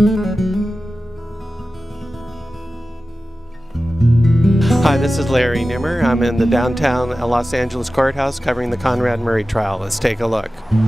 Hi, this is Larry Nimmer. I'm in the downtown Los Angeles courthouse covering the Conrad Murray trial. Let's take a look. Who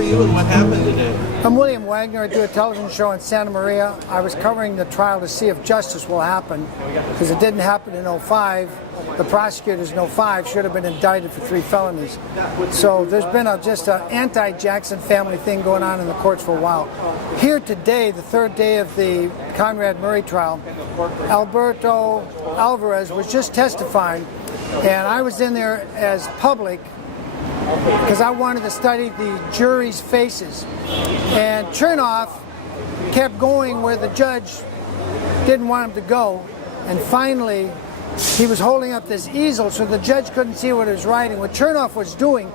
are you and what happened today? I'm William Wagner. I do a television show in Santa Maria. I was covering the trial to see if justice will happen, because it didn't happen in '05. The prosecutors in '05 should have been indicted for 3 felonies. So there's been just an anti-Jackson family thing going on in the courts for a while. Here today, the 3rd day of the Conrad Murray trial, Alberto Alvarez was just testifying, and I was in there as public because I wanted to study the jury's faces. And Chernoff kept going where the judge didn't want him to go, and finally he was holding up this easel so the judge couldn't see what he was writing. What Chernoff was doing,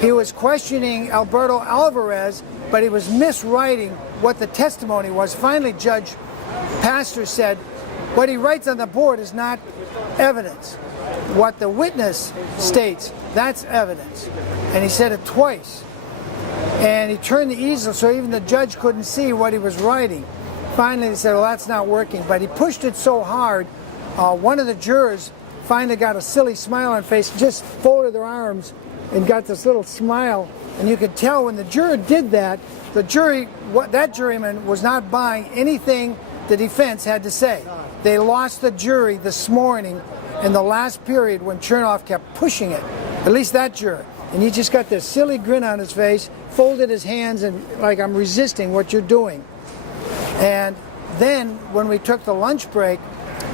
he was questioning Alberto Alvarez, but he was miswriting what the testimony was. Finally, Judge Pastor said, what he writes on the board is not evidence. What the witness states, that's evidence. And he said it twice. And he turned the easel so even the judge couldn't see what he was writing. Finally, he said, well, that's not working. But he pushed it so hard, one of the jurors finally got a silly smile on her face, just folded their arms and got this little smile. And you could tell when the juror did that, the jury, that juryman was not buying anything the defense had to say. They lost the jury this morning in the last period when Chernoff kept pushing it, at least that juror. And he just got this silly grin on his face, folded his hands and like, I'm resisting what you're doing. And then when we took the lunch break,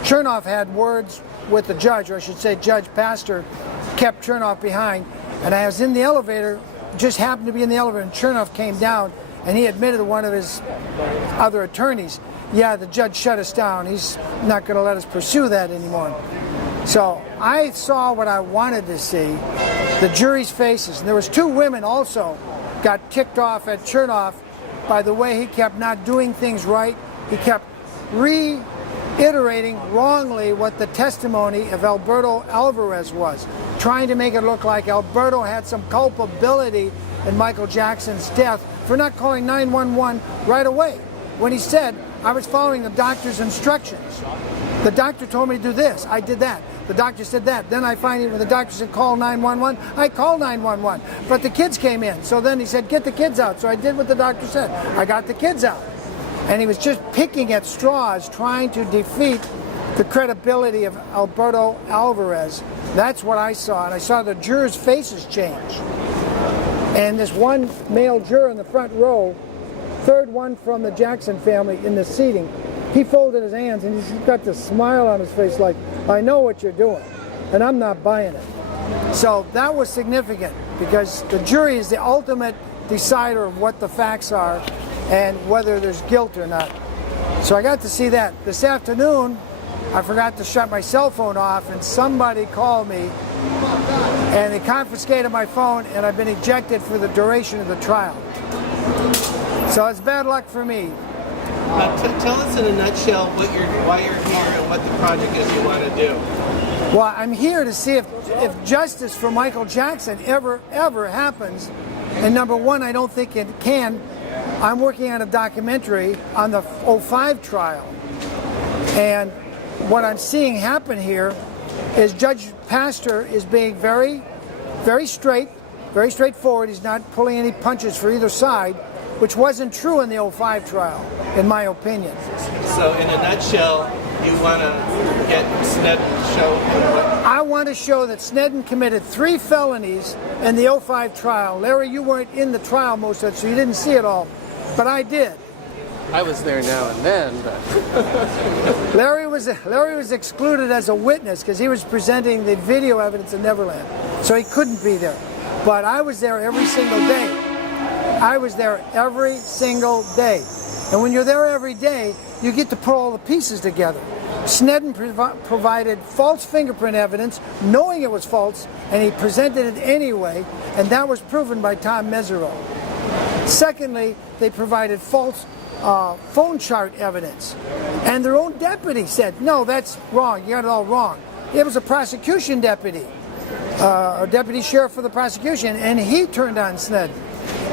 Chernoff had words with the judge, or I should say Judge Pastor kept Chernoff behind. And I was in the elevator, just happened to be in the elevator, and Chernoff came down and he admitted to one of his other attorneys, yeah, the judge shut us down. He's not going to let us pursue that anymore. So I saw what I wanted to see, the jury's faces. And there was 2 women also got ticked off at Chernoff by the way he kept not doing things right. He kept reiterating wrongly what the testimony of Alberto Alvarez was, trying to make it look like Alberto had some culpability in Michael Jackson's death for not calling 911 right away, when he said, I was following the doctor's instructions. The doctor told me to do this, I did that. The doctor said that. Then I find when the doctor said call 911, I called 911. But the kids came in. So then he said, get the kids out. So I did what the doctor said. I got the kids out. And he was just picking at straws, trying to defeat the credibility of Alberto Alvarez. That's what I saw. And I saw the jurors' faces change. And this one male juror in the front row, 3rd one from the Jackson family in the seating, he folded his hands and he's got this smile on his face like, I know what you're doing, and I'm not buying it. So that was significant because the jury is the ultimate decider of what the facts are and whether there's guilt or not. So I got to see that. This afternoon, I forgot to shut my cell phone off and somebody called me and they confiscated my phone and I've been ejected for the duration of the trial. So it's bad luck for me. Tell us in a nutshell why you're here and what the project is you want to do. Well, I'm here to see if justice for Michael Jackson ever happens. And number one, I don't think it can. I'm working on a documentary on the '05 trial. And what I'm seeing happen here is Judge Pastor is being very, very straightforward. He's not pulling any punches for either side, which wasn't true in the '05 trial, in my opinion. So in a nutshell, you want to get Sneddon to show what? I want to show that Sneddon committed 3 felonies in the '05 trial. Larry, you weren't in the trial most of it, so you didn't see it all, but I did. I was there now and then, but... Larry was excluded as a witness because he was presenting the video evidence in Neverland, so he couldn't be there. But I was there every single day. I was there every single day. And when you're there every day, you get to put all the pieces together. Sneddon provided false fingerprint evidence, knowing it was false, and he presented it anyway, and that was proven by Tom Mesereau. Secondly, they provided false phone chart evidence. And their own deputy said, no, that's wrong, you got it all wrong. It was a prosecution deputy, a deputy sheriff for the prosecution, and he turned on Snedden.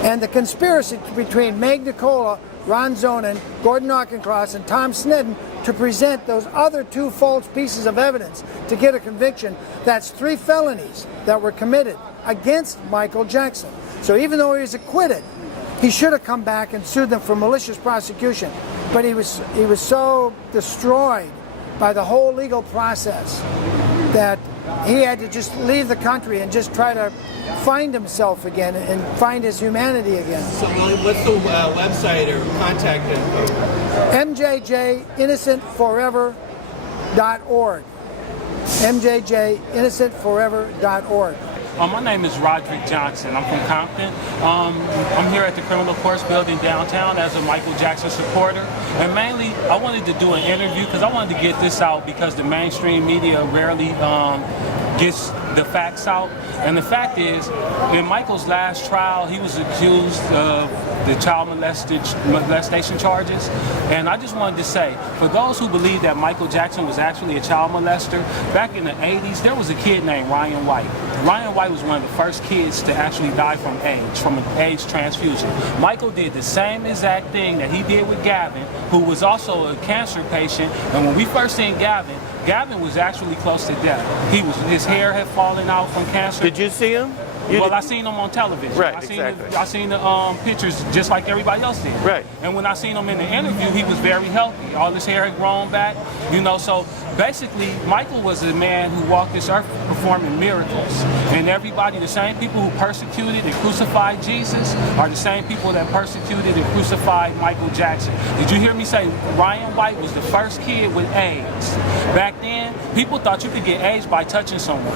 And the conspiracy between Meg Nicola, Ron Zonin, Gordon Auchincross, and Tom Snedden to present those other 2 false pieces of evidence to get a conviction, that's 3 felonies that were committed against Michael Jackson. So even though he was acquitted, he should have come back and sued them for malicious prosecution. But he was so destroyed by the whole legal process that he had to just leave the country and just try to find himself again and find his humanity again. So what's the website or contact info? MJJinnocentforever.org. MJJinnocentforever.org. My name is Roderick Johnson. I'm from Compton. I'm here at the Criminal Courts Building downtown as a Michael Jackson supporter. And mainly, I wanted to do an interview because I wanted to get this out because the mainstream media rarely gets the facts out. And the fact is, in Michael's last trial, he was accused of the child molestation charges. And I just wanted to say, for those who believe that Michael Jackson was actually a child molester, back in the 80s, there was a kid named Ryan White. Ryan White was one of the first kids to actually die from an AIDS transfusion. Michael did the same exact thing that he did with Gavin, who was also a cancer patient. And when we first seen Gavin was actually close to death. His hair had fallen out from cancer. Did you see him? I seen him on television. Right, I seen the pictures just like everybody else did. Right. And when I seen him in the interview, he was very healthy. All his hair had grown back, so basically, Michael was a man who walked this earth performing miracles. And everybody, the same people who persecuted and crucified Jesus are the same people that persecuted and crucified Michael Jackson. Did you hear me say Ryan White was the first kid with AIDS? Back then, people thought you could get AIDS by touching someone.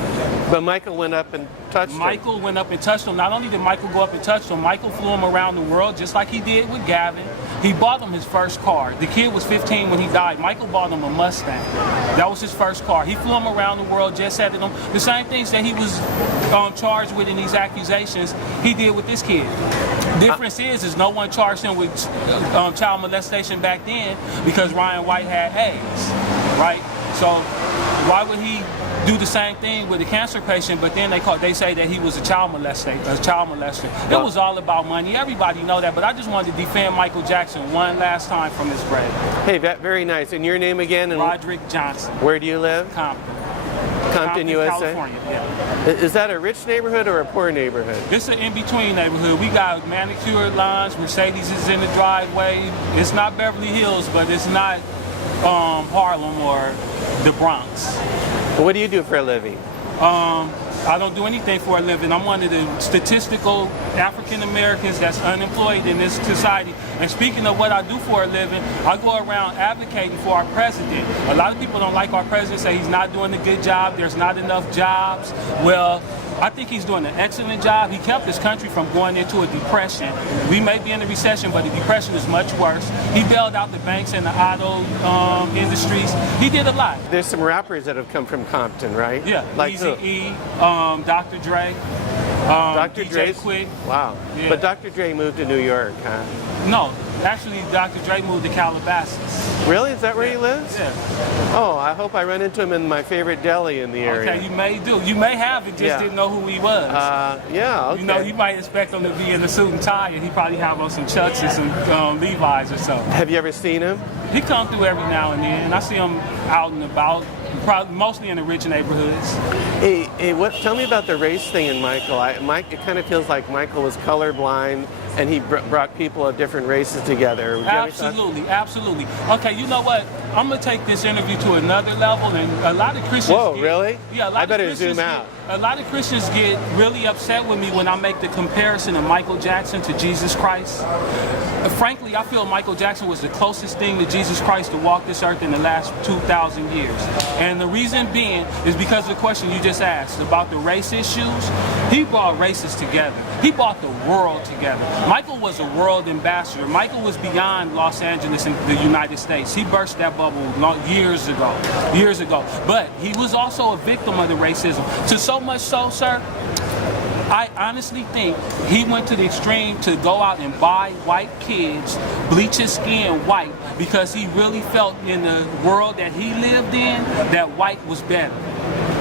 But Michael went up and touched him. Michael went up and touched him. Not only did Michael go up and touch him, Michael flew him around the world just like he did with Gavin. He bought him his first car. The kid was 15 when he died. Michael bought him a Mustang. That was his first car. He flew him around the world, jet setted him. The same things that he was charged with in these accusations, he did with this kid. Difference is no one charged him with child molestation back then because Ryan White had AIDS, right? So why would he do the same thing with a cancer patient, but then they say that he was a child molester. It was all about money. Everybody know that, but I just wanted to defend Michael Jackson one last time from his grave. Hey, very nice. And your name again? And Roderick Johnson. Where do you live? Compton, USA? California, yeah. Is that a rich neighborhood or a poor neighborhood? It's an in-between neighborhood. We got manicured lawns, Mercedes is in the driveway. It's not Beverly Hills, but it's not Harlem or the Bronx. What do you do for a living? I don't do anything for a living. I'm one of the statistical African Americans that's unemployed in this society. And speaking of what I do for a living, I go around advocating for our president. A lot of people don't like our president, say he's not doing a good job, there's not enough jobs. Well, I think he's doing an excellent job. He kept this country from going into a depression. We may be in a recession, but the depression is much worse. He bailed out the banks and the auto industries. He did a lot. There's some rappers that have come from Compton, right? Yeah, like Eazy-E, Dr. Dre, Dr. DJ Dre. Quick. Wow. Yeah. But Dr. Dre moved to New York, huh? No, actually, Dr. Dre moved to Calabasas. Really? Is that where he lives? Yeah. Oh, I hope I run into him in my favorite deli in the area. Okay, you may do. You may have and just didn't know who he was. Yeah, okay. You know, you might expect him to be in a suit and tie, and he probably have on some Chucks and some Levi's or something. Have you ever seen him? He come through every now and then. I see him out and about, probably mostly in the rich neighborhoods. Hey, tell me about the race thing in Michael. It kind of feels like Michael was colorblind, and he brought people of different races together. Absolutely. Okay, you know what? I'm gonna take this interview to another level, and a lot of Christians. Whoa, really? Yeah, I better zoom out. A lot of Christians get really upset with me when I make the comparison of Michael Jackson to Jesus Christ. Frankly, I feel Michael Jackson was the closest thing to Jesus Christ to walk this earth in the last 2,000 years. And the reason being is because of the question you just asked about the race issues. He brought races together. He brought the world together. Michael was a world ambassador. Michael was beyond Los Angeles and the United States. He burst that bubble years ago. But he was also a victim of the racism. To so much so, sir, I honestly think he went to the extreme to go out and buy white kids, bleach his skin white, because he really felt in the world that he lived in that white was better.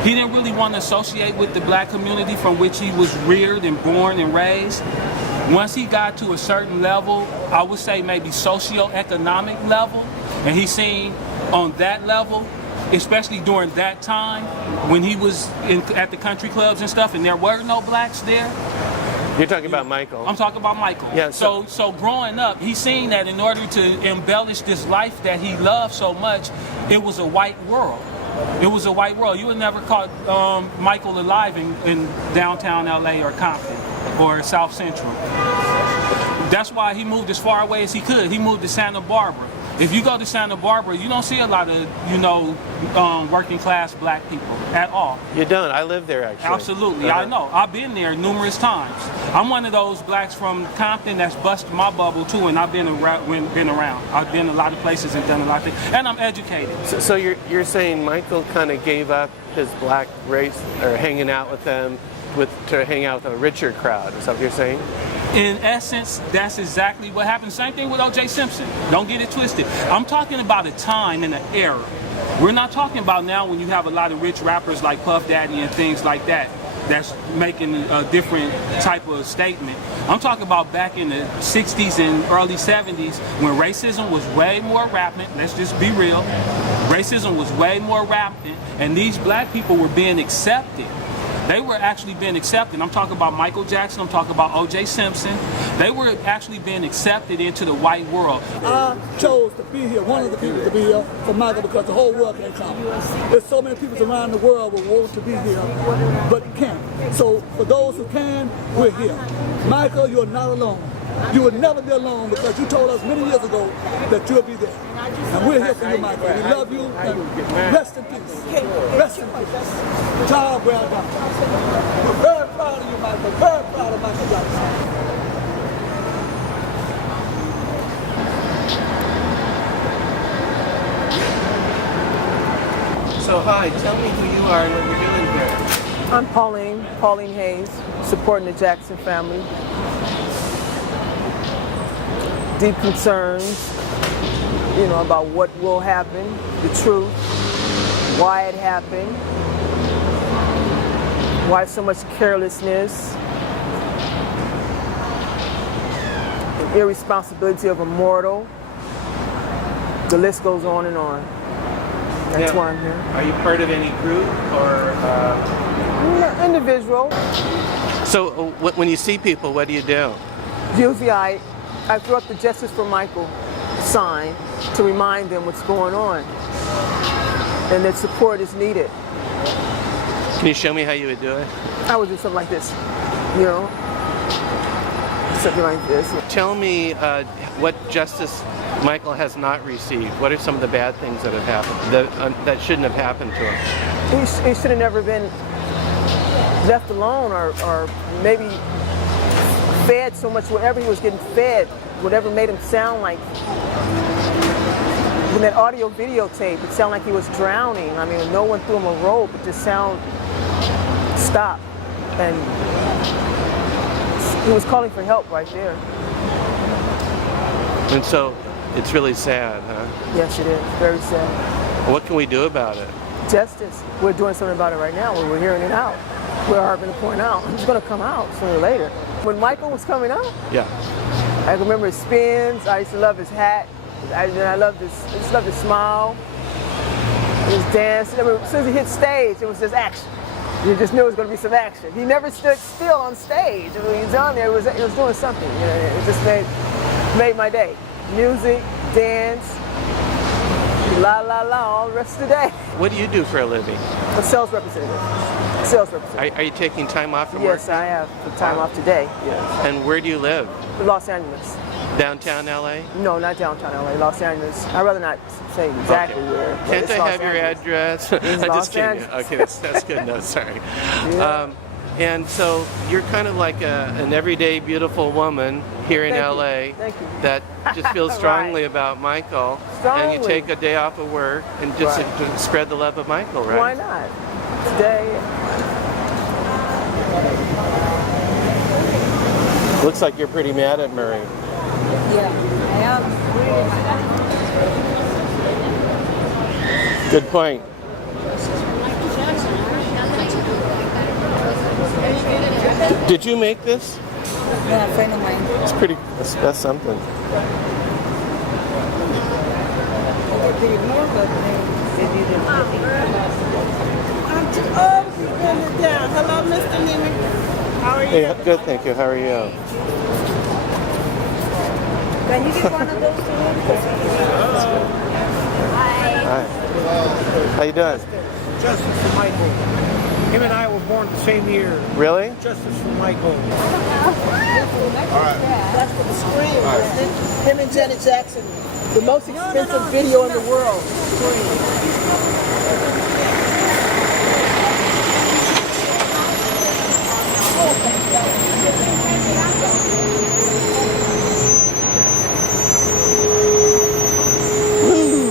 He didn't really want to associate with the black community from which he was reared and born and raised. Once he got to a certain level, I would say maybe socioeconomic level, and he seen on that level, especially during that time when he was at the country clubs and stuff and there were no blacks there. You're talking about Michael. I'm talking about Michael. Yeah, so growing up, he seen that in order to embellish this life that he loved so much, it was a white world. It was a white world. You would never caught Michael alive in downtown LA or Compton or South Central. That's why he moved as far away as he could. He moved to Santa Barbara. If you go to Santa Barbara, you don't see a lot of, working class black people at all. You don't? I live there, actually. Absolutely, I know. I've been there numerous times. I'm one of those blacks from Compton that's busted my bubble too, and I've been around. I've been a lot of places and done a lot of things, and I'm educated. So you're saying Michael kind of gave up his black race, or hanging out with them, to hang out with a richer crowd? Is that what you're saying? In essence, that's exactly what happened. Same thing with O.J. Simpson. Don't get it twisted. I'm talking about a time and an era. We're not talking about now when you have a lot of rich rappers like Puff Daddy and things like that that's making a different type of statement. I'm talking about back in the 60s and early 70s when racism was way more rampant. Let's just be real. Racism was way more rampant, and these black people were being accepted. They were actually being accepted. I'm talking about Michael Jackson. I'm talking about O.J. Simpson. They were actually being accepted into the white world. I chose to be here, one of the people to be here for Michael, because the whole world can't come. There's so many people around the world who want to be here, but can't. So for those who can, we're here. Michael, you're not alone. You will never be alone, because you told us many years ago that you'll be there. And we're here for you, Michael. We love you, and rest in peace. Rest in peace. Job well done. We're very proud of you, Michael. Very proud of Michael Jackson. So hi, tell me who you are and what you're doing here. I'm Pauline Hayes, supporting the Jackson family. Deep concerns, about what will happen, the truth, why it happened, why so much carelessness, and irresponsibility of a mortal. The list goes on and on. That's why I'm here. Are you part of any group or? No, individual. So when you see people, what do you do? Usually I throw up the Justice for Michael sign to remind them what's going on and that support is needed. Can you show me how you would do it? I would do something like this, something like this. Tell me what justice Michael has not received. What are some of the bad things that have happened that shouldn't have happened to him? He should have never been left alone, or maybe fed so much. Whatever he was getting fed, whatever made him sound like, when that audio videotape, it sounded like he was drowning. I mean, no one threw him a rope, it just sound stopped. And he was calling for help right there. And so it's really sad, huh? Yes, it is. Very sad. What can we do about it? Justice. We're doing something about it right now. We're hearing it out. We're having to point out. It's going to come out sooner or later. When Michael was coming out, Yeah. I remember his spins. I used to love his hat. I just loved his smile, his dance. As soon as he hit stage, it was just action. You just knew it was going to be some action. He never stood still on stage. When he was on there, he was doing something. It just made my day. Music, dance, la la la, all the rest of the day. What do you do for a living? A sales representative. Sales representative. Are you taking time off from work? Yes, I have some time off today. Yes. And where do you live? Los Angeles. Downtown LA? No, not downtown LA, Los Angeles. I'd rather not say exactly where. but Can't it's I Los have your Angeles. address? It's I'm Los just kidding. Angeles. Okay, that's good. No, sorry. Yeah. And so you're kind of like an everyday beautiful woman here in Thank you. LA Thank you. that just feels strongly about Michael. And you Strongly. take a day off of work and just Right. to spread the love of Michael, right? Why not? Today, Looks like you're pretty mad at Murray. Yeah, I am. Good point. Did you make this? Yeah, a friend of mine. It's pretty, that's something. They did more, but they didn't. Hello, Mr. Nimmer. How are you? Hey, good, thank you. How are you? Can you get one of those to him? Hi. How you doing? Justice for Michael. Him and I were born the same year. Really? Justice for Michael. That's for the screen. Him and Janet Jackson. The most expensive video in the world.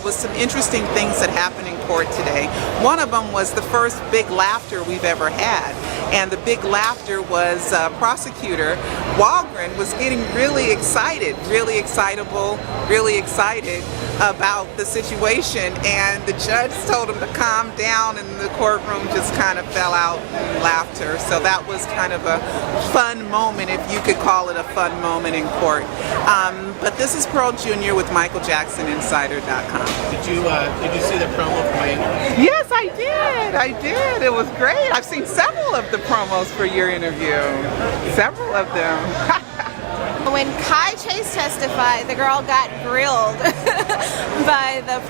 Was some interesting things that happened in court today. One of them was the first big laughter we've ever had. And the big laughter was prosecutor Walgren was getting really excited, really excitable, really excited about the situation. And the judge told him to calm down, and the courtroom just kind of fell out in laughter. So that was kind of a fun moment, if you could call it a fun moment in court. But this is Pearl Jr. with MichaelJacksoninsider.com. Did you see the promo for my interview? Yes, I did. It was great. I've seen several of the promos for your interview. Several of them. When Kai Chase testified, the girl got grilled by the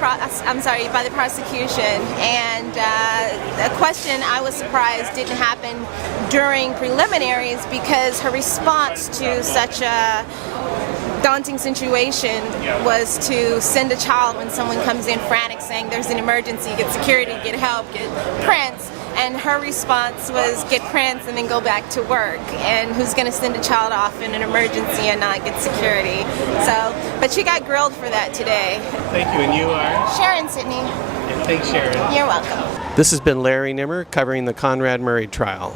prosecution, and a question I was surprised didn't happen during preliminaries because her response to such a daunting situation was to send a child when someone comes in frantic saying there's an emergency, get security, get help, get Prince. And her response was get Prince and then go back to work. And who's going to send a child off in an emergency and not get security? So, but she got grilled for that today. Thank you, and you are? Sharon Sidney. And thanks, Sharon. You're welcome. This has been Larry Nimmer covering the Conrad Murray trial.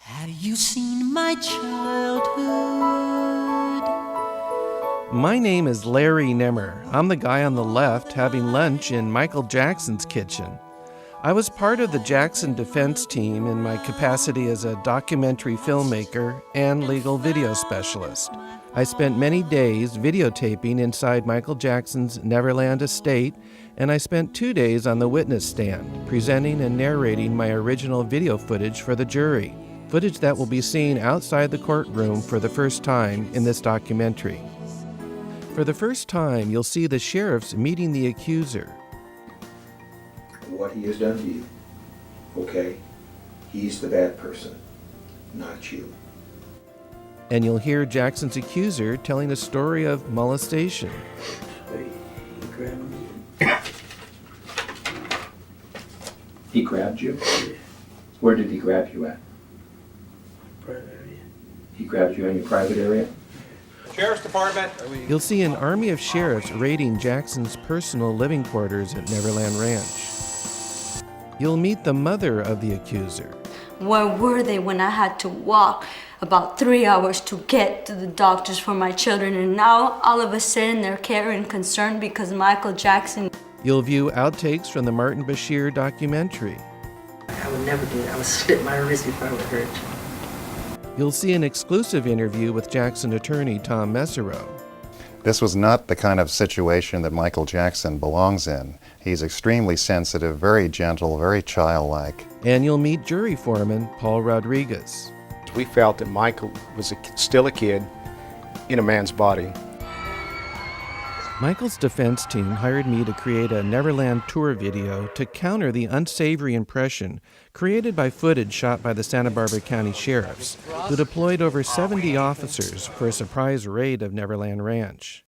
Have you seen my childhood? My name is Larry Nimmer. I'm the guy on the left having lunch in Michael Jackson's kitchen. I was part of the Jackson defense team in my capacity as a documentary filmmaker and legal video specialist. I spent many days videotaping inside Michael Jackson's Neverland estate, and I spent 2 days on the witness stand, presenting and narrating my original video footage for the jury, footage that will be seen outside the courtroom for the first time in this documentary. For the first time, you'll see the sheriffs meeting the accuser. What he has done to you, okay? He's the bad person, not you. And you'll hear Jackson's accuser telling a story of molestation. He grabbed you? Where did he grab you at? Private area. He grabbed you in your private area? Sheriff's Department. You'll see an army of sheriffs raiding Jackson's personal living quarters at Neverland Ranch. You'll meet the mother of the accuser. Where were they when I had to walk about 3 hours to get to the doctors for my children, and now all of a sudden they're carrying concern because Michael Jackson. You'll view outtakes from the Martin Bashir documentary. I would never do that. I would slit my wrist if I were hurt. You'll see an exclusive interview with Jackson attorney Tom Mesereau. This was not the kind of situation that Michael Jackson belongs in. He's extremely sensitive, very gentle, very childlike. And you'll meet jury foreman Paul Rodriguez. We felt that Michael was still a kid in a man's body. Michael's defense team hired me to create a Neverland tour video to counter the unsavory impression created by footage shot by the Santa Barbara County Sheriffs, who deployed over 70 officers for a surprise raid of Neverland Ranch.